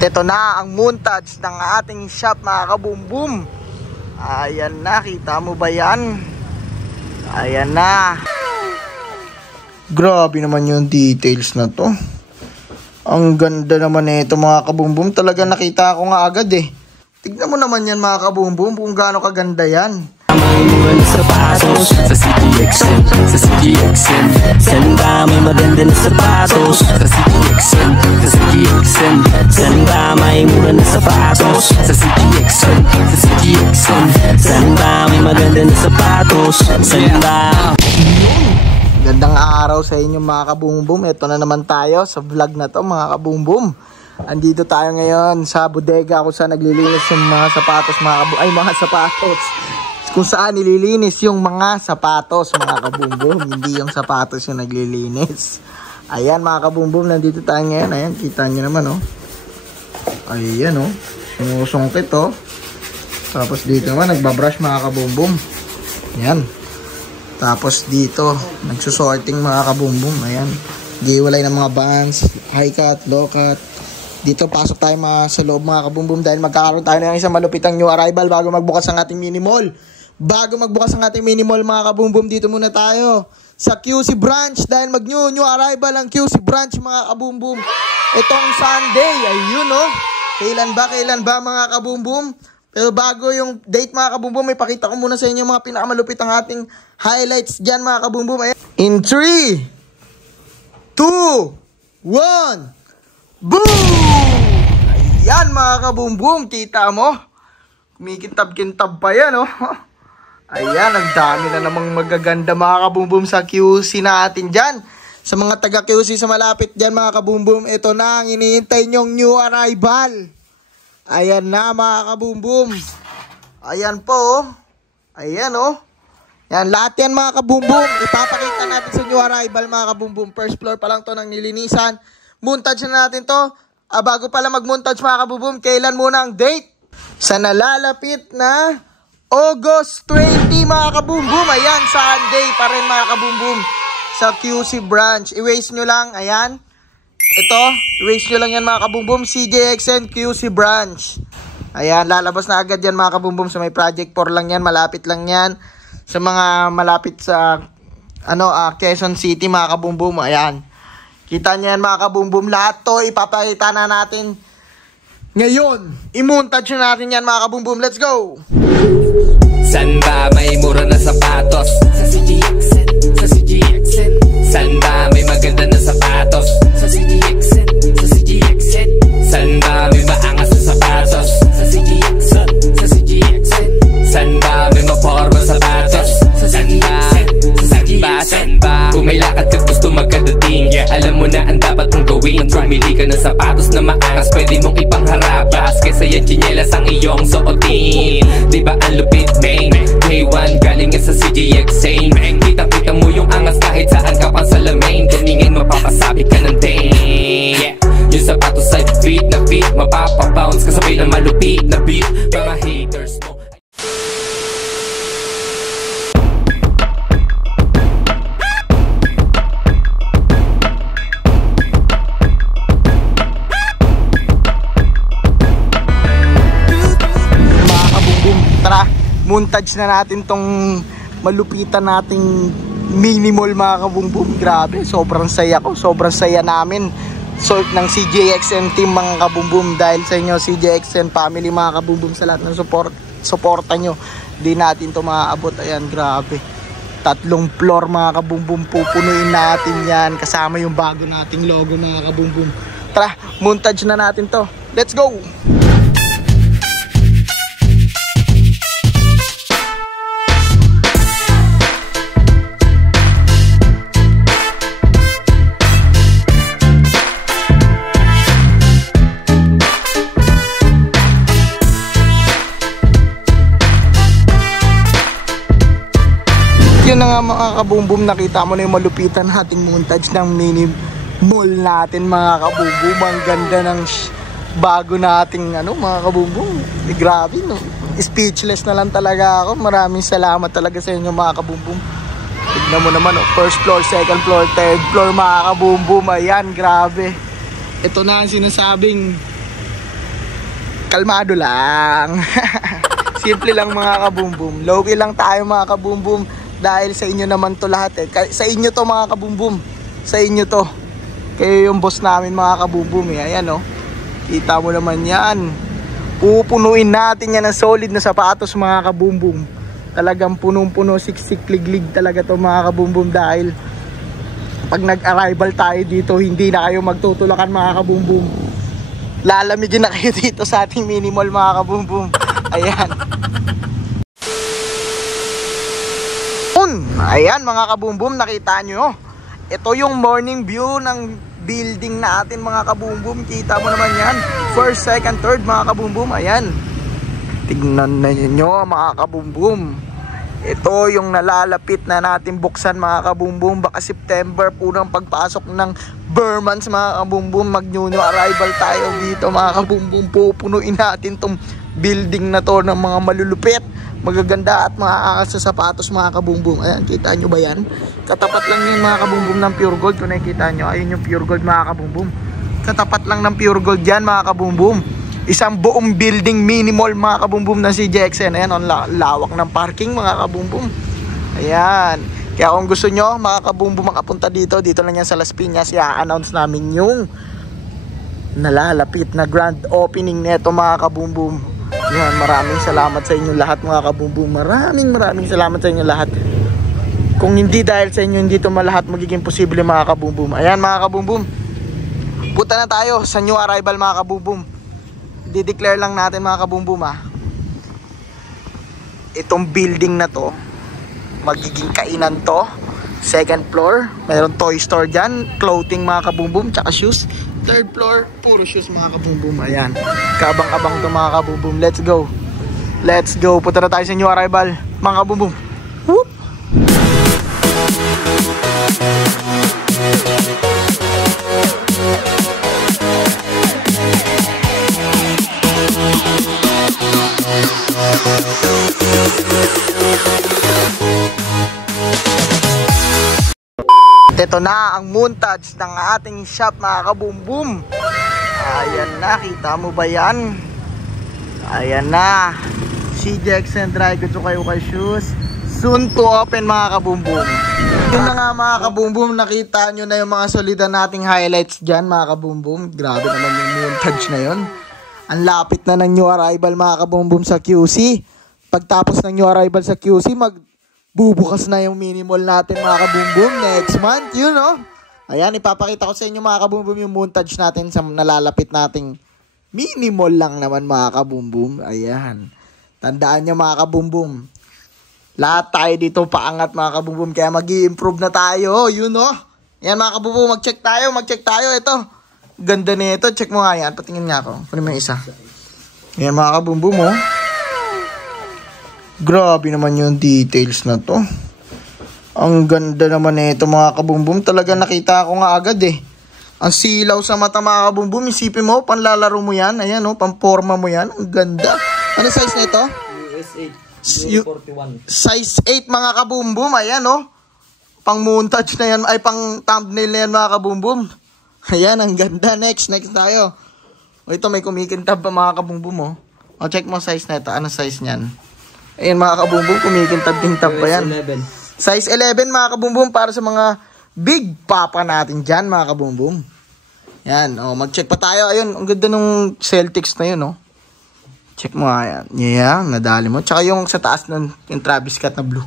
Ito na ang montage ng ating shop mga kaboom-boom. Ayan na, kita mo ba yan? Ayan na. Grabe naman yung details na to. Ang ganda naman nito mga kaboom-boom. Talaga nakita ko nga agad eh. Tignan mo naman yan mga kaboom-boom kung gaano kaganda yan. May mura na sapatos sa CGXN, sa CGXN. Sanda may maganda na sapatos sa CGXN, sa CGXN. Sanda may mura na sapatos sa CGXN, sa CGXN. Sanda may maganda na sapatos, sanda. Gandang araw sa inyo mga kaboom-boom. Ito na naman tayo sa vlog na to mga kaboom-boom. Andito tayo ngayon sa bodega kung saan naglilinis yung mga sapatos mga sapatos. Kung saan nililinis yung mga sapatos mga kaboom-boom. Hindi yung sapatos yung naglilinis. Ayan mga kaboom-boom, nandito tayo ngayon. Ayan, kita nyo naman oh. Ayan oh, sinusungkit oh. Tapos dito naman nagbabrush mga kaboom-boom. Ayan. Tapos dito nagsusorting mga kaboom-boom. Ayan, giwalay ng mga bands, high cut, low cut. Dito pasok tayo sa loob mga kaboom-boom dahil magkakaroon tayo ng isang malupitang new arrival bago magbukas ang ating mini mall. Bago magbukas ang ating mini mall mga kaboom-boom, dito muna tayo sa QC branch dahil new arrival ang QC branch mga kaboom-boom. Itong Sunday, ayun oh. Kailan ba mga kaboom-boom? Pero bago yung date mga kaboom-boom, may pakita ko muna sa inyo mga pinakamalupit ang ating highlights dyan mga kaboom-boom. In 3, 2, 1, boom! Ayan mga kaboom-boom, kita mo? Kumikintab-kintab pa yan oh. Ayan, ang dami na namang magaganda mga kaboom-boom sa QC natin dyan. Sa mga taga QC sa malapit dyan mga kaboom-boom, ito na ang iniintay nyong new arrival. Ayan na mga kaboom-boom. Ayan po oh. Ayan oh. Yan, lahat yan mga kaboom-boom. Ipapakita natin sa new arrival mga kaboom-boom. First floor pa lang to ng nilinisan. Montage na natin to. Bago pala mag-montage mga kaboom-boom, kailan muna ang date? Sa nalalapit na August 20 mga kaboom-boom. Ayan, Sunday pa rin mga kaboom-boom sa QC branch. I-waste nyo lang, ayan. Ito, i-waste nyo lang yan mga kaboom-boom. CJXN QC branch. Ayan, lalabas na agad yan mga kaboom-boom. Sa may Project 4 lang yan, malapit lang yan. Sa mga malapit sa Quezon City mga kaboom-boom. Ayan, kita nyo yan mga kaboom-boom. Lahat to ipapakita na natin ngayon. I-montage na natin yan mga kaboom-boom. Let's go! San ba may mura na sapatos sa CGXN, sa CGXN. San ba may maganda na sapatos sa CGXN, sa CGXN. San ba may maangas na sapatos sa CGXN, sa CGXN. San ba may maporma sapatos sa CGXN, sa CGXN. Kung may lakad ka gusto magkadating, alam mo na ang dapat mong gawin. Pumili ka ng sapatos na maangas, pwede mong ipangharabas kaysa yan tsinelas ang iyong suotin. Diba ang lupit main, K1 galing sa CGXN. Kita-kita mo yung angas kahit saan ka pang salamin. Tumingin mapapasabi ka ng dang. Yung sapatos ay fit na fit, mapapabounce kasabay ng malupit na beat. Mga haters mo montage na natin tong malupitan nating mini mall mga kaboom-boom. Grabe, sobrang saya ko, sobrang saya namin ng CJXN team mga kaboom-boom. Dahil sa inyo CJXN family mga kaboom-boom, sa lahat ng suporta nyo, di natin to maaabot. Ayan, grabe, 3 floor mga kaboom-boom, pupunuin natin yan kasama yung bago nating logo mga kaboom-boom. Tara, montage na natin to, let's go! Yun na nga mga kaboom-boom, nakita mo na yung malupitan nating montage ng mini mall natin mga kaboom-boom. Ang ganda ng bago nating mga kaboom-boom. Grabe no, speechless na lang talaga ako. Maraming salamat talaga sa inyo mga kaboom-boom. Tignan mo naman first floor, second floor, third floor mga kaboom-boom. Ayan, grabe. Ito na ang sinasabing Kalmado lang. Simple lang mga kabumbum. Low-key lang tayo mga kabumbum. Dahil sa inyo naman to lahat eh. Sa inyo to mga kabumbum. Sa inyo to. Kayo yung boss namin mga kabumbum eh. Ayan oh. Kita mo naman yan. Pupunuin natin yan ng solid na sapatos mga kabumbum. Talagang punong-puno, siksik, liglig talaga to mga kabumbum. Dahil pag nag-arrival tayo dito, hindi na kayo magtutulakan mga kabumbum. Lalamigin na kayo dito sa ating mini mall mga kabumbum. Ayan. Ayan mga kabumbum, nakita nyo. Ito yung morning view ng building natin mga kabumbum. Kita mo naman yan. First, second, third mga kabumbum. Ayan. Tignan na nyo mga kabumbum. Ito yung nalalapit na natin buksan mga kabumbum. Baka September po ng pagpasok ng Burmans mga kabumbum. Mag-new arrival tayo dito mga kabumbum. Pupunuin natin tong building na to ng mga malulupit, magaganda at makaakas sa sapatos mga kabumbum. Ayan, kita nyo ba yan? Katapat lang yun mga kabumbum ng pure gold. Kung nakikita nyo, ayun yung pure gold mga kabumbum. Katapat lang ng pure gold yan mga kabumbum. Isang buong building mini mall mga kabumbum ng CJXN. Ayan, ang lawak ng parking mga kabumbum. Ayan. Kaya kung gusto nyo mga kabumbum makapunta dito, dito lang yan sa Las Piñas. I-announce namin yung nalalapit na grand opening neto mga kabumbum. Yan, maraming salamat sa inyo lahat mga kabumbum. Maraming salamat sa inyo lahat. Kung hindi dahil sa inyo, hindi ito lahat magiging posible mga kabumbum. Ayan mga kabumbum, punta na tayo sa new arrival mga kabumbum. Di-declare lang natin mga kabumbum itong building na to, magiging kainan to. Second floor, mayroon toy store dyan, clothing mga kabumbum, tsaka shoes. Third floor, puro shoes mga kabumbum. Ayan, kabang-abang to mga kabumbum. Let's go. Let's go. Punta na tayo sa new arrival mga kabumbum. Whoop. Ito na ang montage ng ating shop mga kabumbum. Ayan na, kita mo ba yan? Ayan na, CJXN Dry Goods Ukay-Ukay Shoes, soon to open mga kabumbum. Yun na nga mga kabumbum, nakita nyo na yung mga solidan nating highlights dyan mga kabumbum. Grabe naman yung montage na yun. Ang lapit na ng new arrival mga kabumbum sa QC. Pagtapos ng new arrival sa QC, bubukas na yung mini mall natin mga kabumbum next month, you know. Ayan, ipapakita ko sa inyo mga kabumbum yung montage natin sa nalalapit nating mini mall lang naman mga kabumbum. Ayan, tandaan nyo mga kabumbum, lahat tayo dito paangat mga kabumbum, kaya mag-i-improve na tayo, you know. Ayan mga kabumbum, mag-check tayo. Ito, ganda na ito, check mo nga yan, patingin nga ako, kunin mo yung isa. Ayan mga kabumbum oh. Grabe naman yung details na to. Ang ganda naman nito mga kabumbum. Talaga nakita ko nga agad eh. Ang silaw sa mata mga kabumbum. Isipin mo, panlalaro mo yan. Ayan o, pamporma mo yan. Ang ganda. Ano size na ito? US8. Size 8 mga kabumbum. Ayan o. Pang montage na yan. Ay, pang thumbnail na yan mga kabumbum. Ayan, ang ganda. Next tayo. O ito, may kumikintab pa mga kabumbum o. O, check mo size na ito. Ano size niyan? Ayan mga kabumbum, kumikintab-kintab pa yan. Size 11 mga kabumbum, para sa mga big papa natin dyan mga kabumbum. Yan, oh, mag-check pa tayo. Ayun, ang ganda nung Celtics na yun, oh. Check mo nga yan. Yeah, nadali mo. Tsaka yung sa taas nun, yung Travis Scott na blue.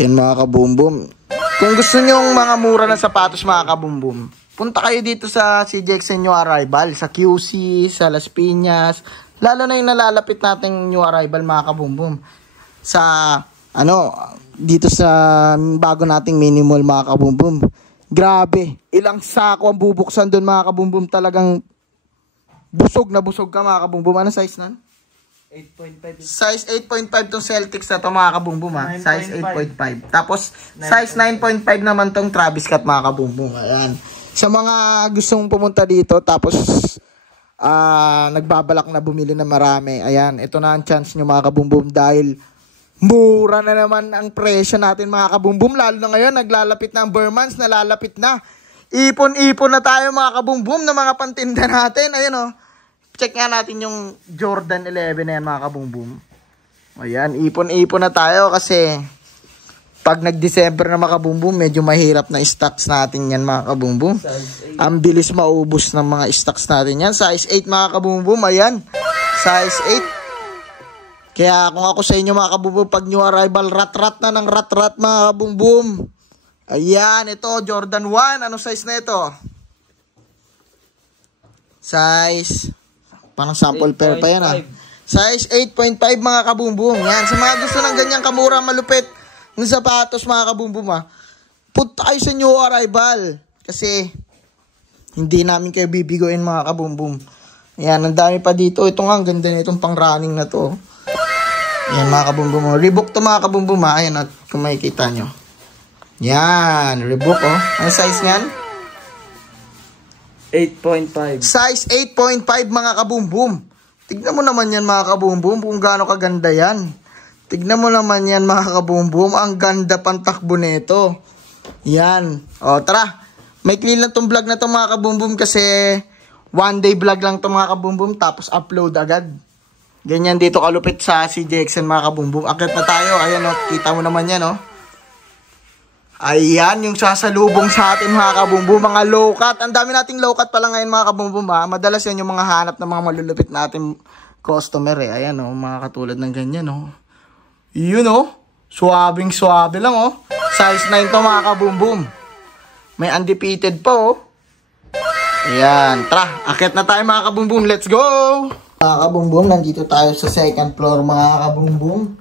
Yan mga kabumbum. Kung gusto nyo yung mga mura na sapatos mga kabumbum, punta kayo dito sa CJXN New Arrival, sa QC, sa Las Piñas. Lalo na yung nalalapit nating new arrival mga kabumbum. Sa, dito sa bago nating mini mall mga kabumbum. Grabe, ilang sako ang bubuksan doon mga kabumbum. Talagang busog na busog ka mga kabumbum. Ano size nun? 8.5. Size 8.5 tong Celtics na to mga kabumbum ha. Size 8.5. Tapos, size 9.5 naman tong Travis Scott mga kabumbum. Ayan. Sa mga gustong pumunta dito, tapos nagbabalak na bumili na marami. Ayan, ito na ang chance nyo mga kabumbum dahil mura na naman ang presyo natin mga kabumbum. Lalo na ngayon, naglalapit na ang Burmans, nalalapit na. Ipon-ipon na tayo mga kabumbum ng mga pantinda natin. Ayan o, check nga natin yung Jordan 11 na yan mga kabumbum. Ayan, ipon-ipon na tayo kasi pag nag-December na mga kabumbum, medyo mahirap na stocks natin yan mga kabumbum. Ang bilis maubos ng mga stocks natin yan. Size 8 mga kabumbum, ayan. Size 8. Kaya kung ako sa inyo mga kabumbum, pag new arrival, rat-rat na ng rat-rat mga kabumbum. Ayan, ito, Jordan 1. Ano size na ito? Size, parang sample pair pa yan Size 8.5 mga kabumbum. Yan, sa mga gusto ng ganyang kamura, malupit ng sapatos mga kabumbum punta kayo sa new arrival. Kasi hindi namin kayo bibigoin mga kabumbum. Ayan, ang dami pa dito. Ito nga, ang ganda nitong pang running na to. Ayan mga kabumbum. Reebok to mga kabumbum Ayan at kung makikita nyo. Yan, Reebok Ano size nyan? 8.5. Size 8.5 mga kabumbum. Tignan mo naman yan mga kabumbum kung gaano kaganda yan. Tignan mo naman yan mga kabumbum. Ang ganda pantakbo nito. Yan. O tara. May clean lang tong vlog na to mga kabumbum kasi one day vlog lang to mga kabumbum tapos upload agad. Ganyan dito kalupit sa CJXN mga kabumbum. Akit na tayo. Ayan o. Kita mo naman yan o. Ayan yung sasalubong sa atin mga kabumbum. Mga low cut. Ang dami nating low cut pala ngayon mga kabumbum Madalas yan yung mga hanap ng mga malulupit natin customer Ayan o. Mga katulad ng ganyan o. Yun suwabing suwabe lang Size 9 to mga kabumbum. May undefeated pa Ayan, tara, akit na tayo mga kabumbum. Let's go! Mga kabumbum, nandito tayo sa second floor mga kabumbum.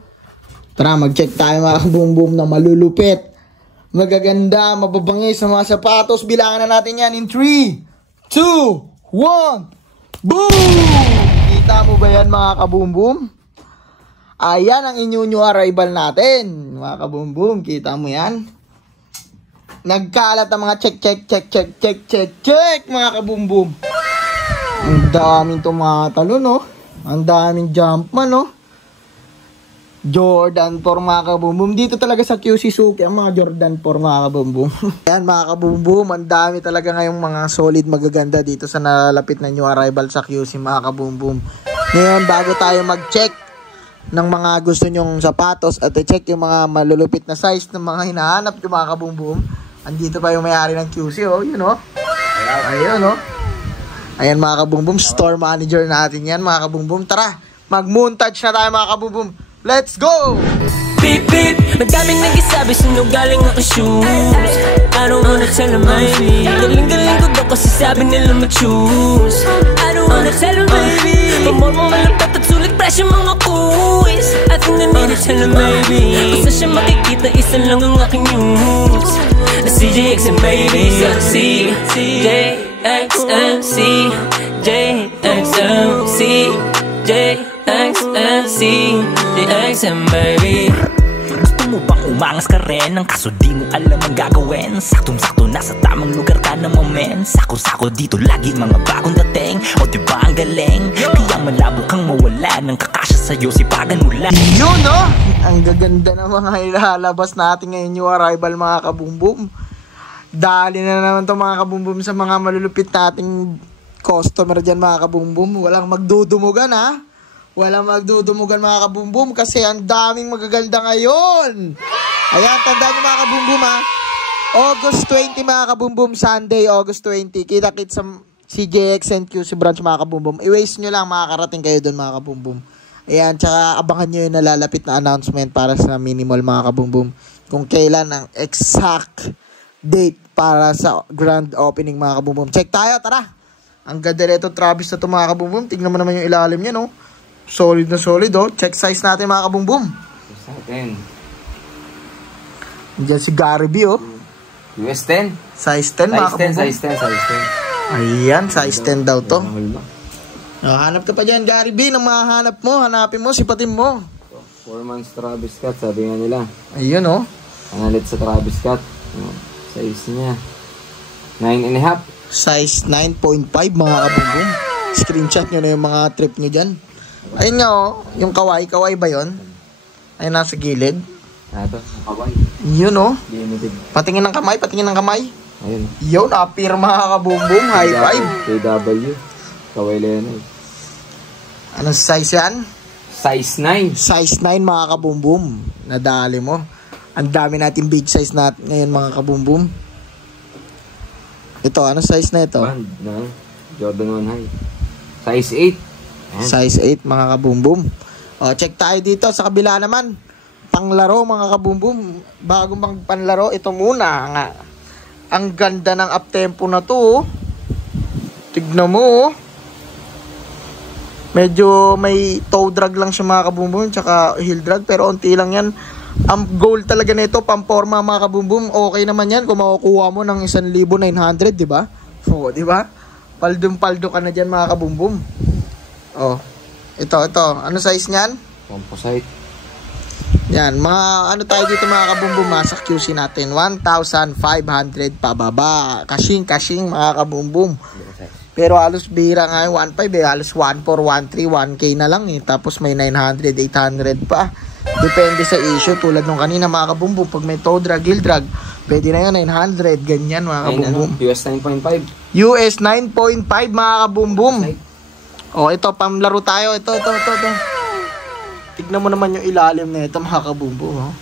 Tara, mag-check tayo mga kabumbum na malulupit, magaganda, mababangis sa mga sapatos. Bilangan na natin yan in 3, 2, 1, boom! Kita mo ba yan mga kabumbum? Ayan ang inyong new arrival natin. Mga kabumbum, kita mo yan? Nagkalat ang mga check mga kabumbum. Ang daming tumatalo Ang daming jumpman Jordan 4 mga kabumbum. Dito talaga sa QC Suki ang mga Jordan 4 mga kabumbum. Ayan mga kabumbum, ang dami talaga ngayong mga solid magaganda dito sa nalalapit na new arrival sa QC mga kabumbum. Ngayon bago tayo mag-check ng mga gusto nyong sapatos at i-check yung mga malulupit na size ng mga hinahanap yung mga kabumbum, andito pa yung may-ari ng QC yun ayun ayan mga kabumbum, store manager natin yan mga kabumbum. Tara, mag-montage na tayo mga kabumbum. Let's go! Beep beep, madaming nagsasabi sino galing ako shoes. I don't wanna tell them maybe. Galing-galing ko daw kasi sabi nila mag-choose. I don't wanna tell them maybe. Pamor mo malapit at sulit presyo mga kuwis. I think I need to tell them maybe. Kung saan siya makikita isa lang ang aking news. Na CJXN baby. CJXN CJXN baby. Gusto mo bang umangas ka rin? Ang kaso di mo alam ang gagawin. Saktong-sakto nasa tamang lugar ka na moment. Sako-sako dito lagi mga bagong dating. O diba ang galing? Kaya malabo kang mawala ng kakasya sa'yo, sipagan mo lang. Yun ang gaganda ng mga ilalabas natin ngayon new arrival mga kabumbum. Dali na naman to mga kabumbum sa mga malulupit nating customer dyan mga kabumbum. Walang magdudumugan Walang magdudumugan mga kabumbum kasi ang daming magaganda ngayon. Ayan, tandaan nyo mga kabumbum August 20 mga kabumbum, Sunday, August 20. Kita-kit sa CJXN QC branch mga kabumbum. I-waste nyo lang, makakarating kayo doon mga kabumbum. Ayan, tsaka abangan nyo yung nalalapit na announcement para sa minimal mga kabumbum. Kung kailan ang exact date para sa grand opening mga kabumbum. Check tayo, tara! Ang ganda nito Travis na ito mga kabumbum. Tignan mo naman yung ilalim niya Solid na solid Check size natin mga kabumbum. Sa atin. Diyan si Gary B US 10. Size 10 mga kabumbum. Size 10. Ayan, size 10 daw to. Hanap ka pa dyan Gary B. Nang mahanap mo, hanapin mo, sipatin mo. 4 months Travis Scott, sabi nga nila. Ayun Analit sa Travis Scott. Size niya 9.5. Size 9.5 mga kabumbum. Screenshot nyo na yung mga trip nyo dyan. Ayun nga yung kaway ba yun? Ayun nasa gilid. Ito, kaway. Yun Limited. Patingin ng kamay. Ayun. Yun, appear mga kabumbum. High five. KW. Kaway Leonard. Anong size yan? Size 9. Size 9 mga kabumbum. Nadali mo. Ang dami natin big size natin ngayon mga kabumbum. Ito, anong size na ito? Band na Jordan 1 High. Size 8. Ayan. Size 8 mga kabumbum. O, check tayo dito sa kabila naman. Panglaro mga kabumbum. Bago magpanlaro, ito muna nga. Ang ganda ng up-tempo na to. Tignan mo. Medyo may toe drag lang siya mga kabumbum. Tsaka heel drag. Pero unti lang yan. Ang goal talaga nito, pamporma mga kabumbum. Okay naman yan kung makukuha mo ng 1,900, di ba? Oo, di ba? Paldong-paldo ka na dyan mga kabumbum. Oh. Ito. Ano size niyan? Composite. Yan, mga ano tayo dito mga kabumbum, sa QC natin, 1,500 pababa. Kashing mga kabumbum. Pero halos bihira nga yung 1,500 halos 1,400, 1,300, 1K na lang eh. Tapos may 900, 800 pa. Depende sa issue, tulad nung kanina mga kabumbum. Pag may toe drag, heel drag, pwede na yun, 900, ganyan mga kabumbum. US 9.5. US 9.5 mga kabumbum. Oh, ito, pamlaro tayo. Ito. Tignan mo naman yung ilalim na ito mga kabumbum. Oh.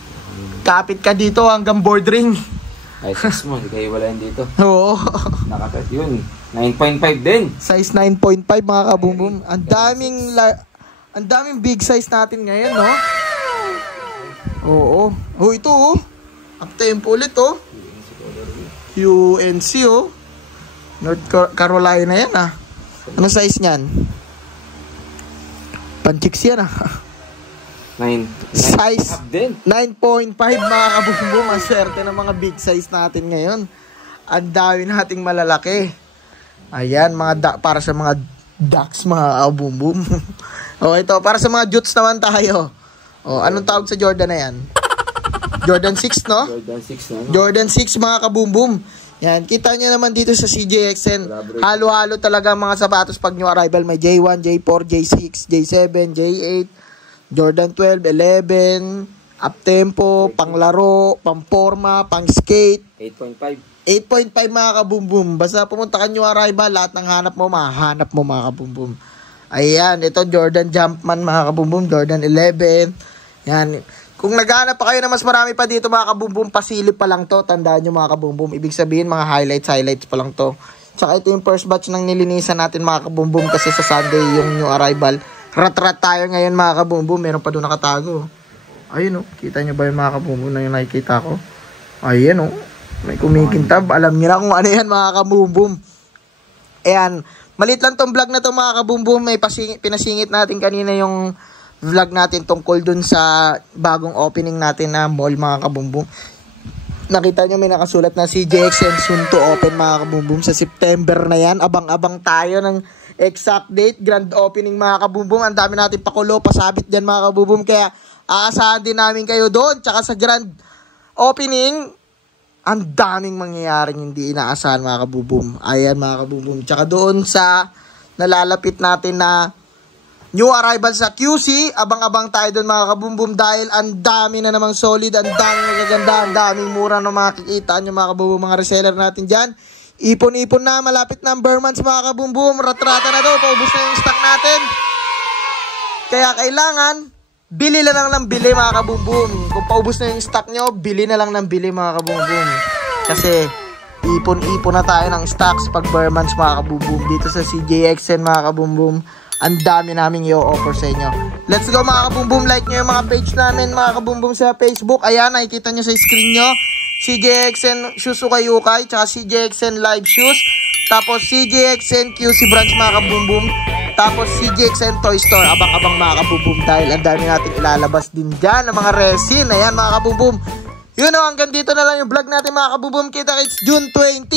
Kapit ka dito hanggang board ring. Ay, size mo, hindi kayo wala yan dito. Oo. Nakatat yun. 9.5 din. Size 9.5 mga kabumbum. Ang daming big size natin ngayon, no? Oo. Oh, ito oh. Up tempo ulit oh. UNC oh. North Carolina yan ah. Ano size niyan? Panchicks yan ah. 9. Size 9.5 mga kabumbum. Ang swerte ng mga big size natin ngayon. Ang dami nating malalaki. Ayan, para sa mga ducks mga kabumbum. O ito, para sa mga jutes naman tayo. O, anong tawag sa Jordan na yan? Jordan 6, no? Jordan 6 na. Jordan 6 mga kabumbum. Yan, kita nyo naman dito sa CJXN. Halo-halo talaga mga sapatos pag new arrival. May J1, J4, J6, J7, J8, Jordan 12, 11, up-tempo, panglaro, pamporma, pang-skate. 8.5. 8.5 mga kabumbum. Basta pumunta ka new arrival, lahat ng hanap mo, mahanap mo mga kabumbum. Ayan, ito Jordan Jumpman mga kabumbum, Jordan 11. Yan. Kung naghahanap pa kayo na mas marami pa dito mga kabumbum, pasilip pa lang to. Tandaan nyo mga kabumbum. Ibig sabihin mga highlights pa lang to. Tsaka ito yung first batch ng nilinisan natin mga kabumbum kasi sa Sunday yung new arrival. Rat-rat tayo ngayon mga kabumbum. Meron pa doon nakatago. Ayun o. Kita nyo ba yung mga kabumbum na yung nakikita ko? Ayun o. May kumikintab. Alam nyo na kung ano yan mga kabumbum. Ayan. Malit lang tong vlog na to mga kabumbum. May pinasingit natin kanina yung vlog natin tungkol dun sa bagong opening natin na mall mga kabumbum. Nakita nyo may nakasulat na CJXN soon to open mga kabumbum. Sa September na yan. Abang-abang tayo ng exact date. Grand opening mga kabumbum. Ang dami natin pakulo, pasabit dyan mga kabumbum. Kaya aasahan din namin kayo doon. Tsaka sa grand opening, ang daming mangyayaring hindi inaasahan mga kabumbum. Ayan mga kabumbum. Tsaka doon sa nalalapit natin na new arrival sa QC, abang-abang tayo doon mga kabumbum dahil ang dami na namang solid, ang daming magaganda, ang daming mura na makikita nyo mga kabumbum, mga reseller natin dyan. Ipon-ipon na, malapit na ang Burmans mga kabumbum, rat-rata na daw, paubos na yung stock natin. Kaya kailangan, bili na lang ng bili mga kabumbum. Kung paubos na yung stock nyo, bili na lang ng bili mga kabumbum. Kasi ipon-ipon na tayo ng stocks pag Burmans mga kabumbum. Dito sa CJXN mga kabumbum, ang dami naming i-offer sa inyo. Let's go mga kabumbum. Like nyo yung mga page namin mga kabumbum sa Facebook. Ayan, nakikita nyo sa screen nyo. CJXN Shoes Ukay-Ukay, tsaka CJXN Live Shoes. Tapos CJXN QC Branch mga kabumbum. Tapos CJXN Toy Store. Abang-abang mga kabumbum dahil ang dami natin ilalabas din dyan ng mga resin. Ayan mga kabumbum. Yun o, hanggang dito na lang yung vlog natin mga kabumbum. Kita-kits June 20.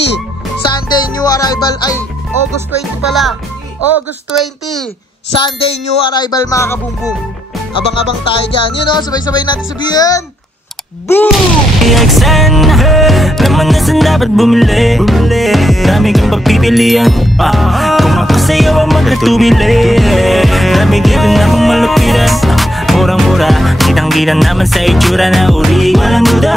Sunday new arrival. Ay, August 20 pala. August 20, Sunday new arrival mga kabumbum. Abang-abang tayo dyan. Yun o, sabay-sabay natin sabihin. Boom! CJXN, naman na saan dapat bumili. Dami kang pagpipilian. Kung ako sa'yo ang magkatubili. Dami dito na kung malupitan. Murang-mura, kitang-kita naman sa itsura na uri. Walang duda.